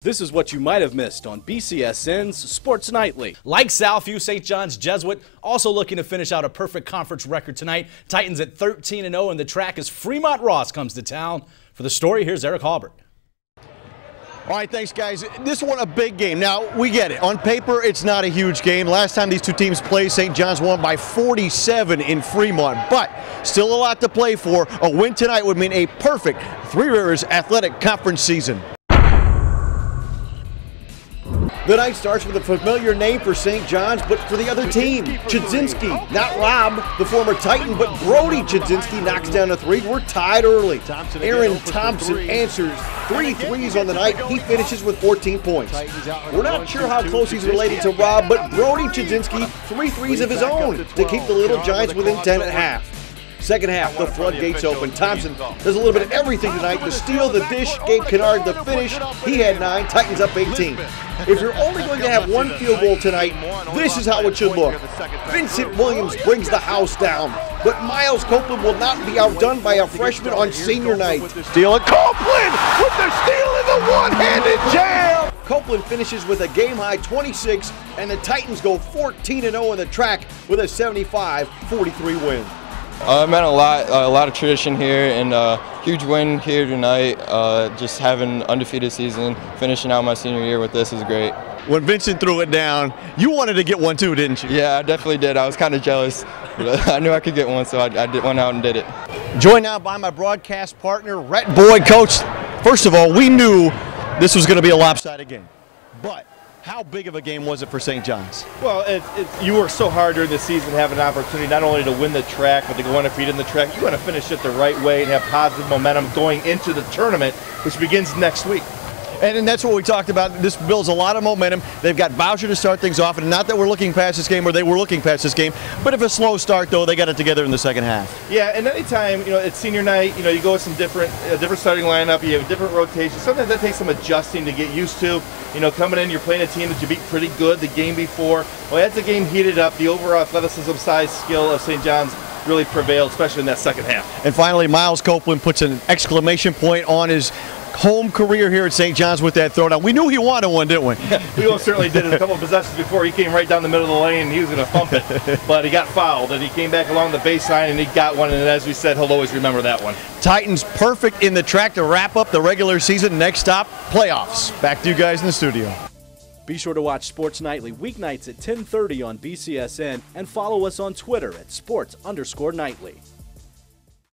This is what you might have missed on BCSN's Sports Nightly. Like Southview, St. John's Jesuit also looking to finish out a perfect conference record tonight. Titans at 13-0 in the track as Fremont Ross comes to town. For the story, here's Eric Halbert. All right, thanks, guys. This one a big game. Now, we get it. On paper, it's not a huge game. Last time these two teams played, St. John's won by 47 in Fremont, but still a lot to play for. A win tonight would mean a perfect Three Rivers Athletic Conference season. The night starts with a familiar name for St. John's, but for the other team, Chudzinski, not Rob, the former Titan, but Brody Chudzinski knocks down a three. We're tied early. Aaron Thompson answers 3 threes on the night. He finishes with 14 points. We're not sure how close he's related to Rob, but Brody Chudzinski, 3 threes of his own to keep the Little Giants within 10 at half. Second half, the floodgates open. Thompson does a little bit of everything tonight. The steal, the dish, Gabe Kennard, the finish. He had 9, Titans up 18. If you're only going to have one field goal tonight, this is how it should look. Vincent Williams brings the house down, but Miles Copeland will not be outdone by a freshman on senior night. Steal it, Copeland with the steal and the one-handed jam! Copeland finishes with a game-high 26, and the Titans go 14-0 in the track with a 75-43 win. It meant a lot of tradition here, and huge win here tonight. Just having an undefeated season, finishing out my senior year with this is great. When Vincent threw it down, you wanted to get one too, didn't you? Yeah, I definitely did. I was kind of jealous, but I knew I could get one, so I went out and did it. Joined now by my broadcast partner, Rhett Boyd. Coach, first of all, we knew this was going to be a lopsided game, but how big of a game was it for St. John's? Well, you work so hard during the season to have an opportunity not only to win the track, but to go undefeated in the track. You want to finish it the right way and have positive momentum going into the tournament, which begins next week. And that's what we talked about. This builds a lot of momentum. They've got Boucher to start things off, and not that we're looking past this game, or they were looking past this game, but if a slow start, though, they got it together in the second half. Yeah, and anytime, it's senior night, you go with some different starting lineup, you have different rotations. Sometimes that takes some adjusting to get used to. Coming in, you're playing a team that you beat pretty good the game before. Well, as the game heated up, the overall athleticism, size, skill of St. John's really prevailed, especially in that second half. And finally, Miles Copeland puts an exclamation point on his home career here at St. John's with that throwdown. We knew he wanted one, didn't we? We most certainly did. A couple of possessions before, he came right down the middle of the lane and he was going to thump it, but he got fouled and he came back along the baseline and he got one, and as we said, he'll always remember that one. Titans perfect in the track to wrap up the regular season. Next stop, playoffs. Back to you guys in the studio. Be sure to watch Sports Nightly weeknights at 10:30 on BCSN and follow us on Twitter at sports_nightly.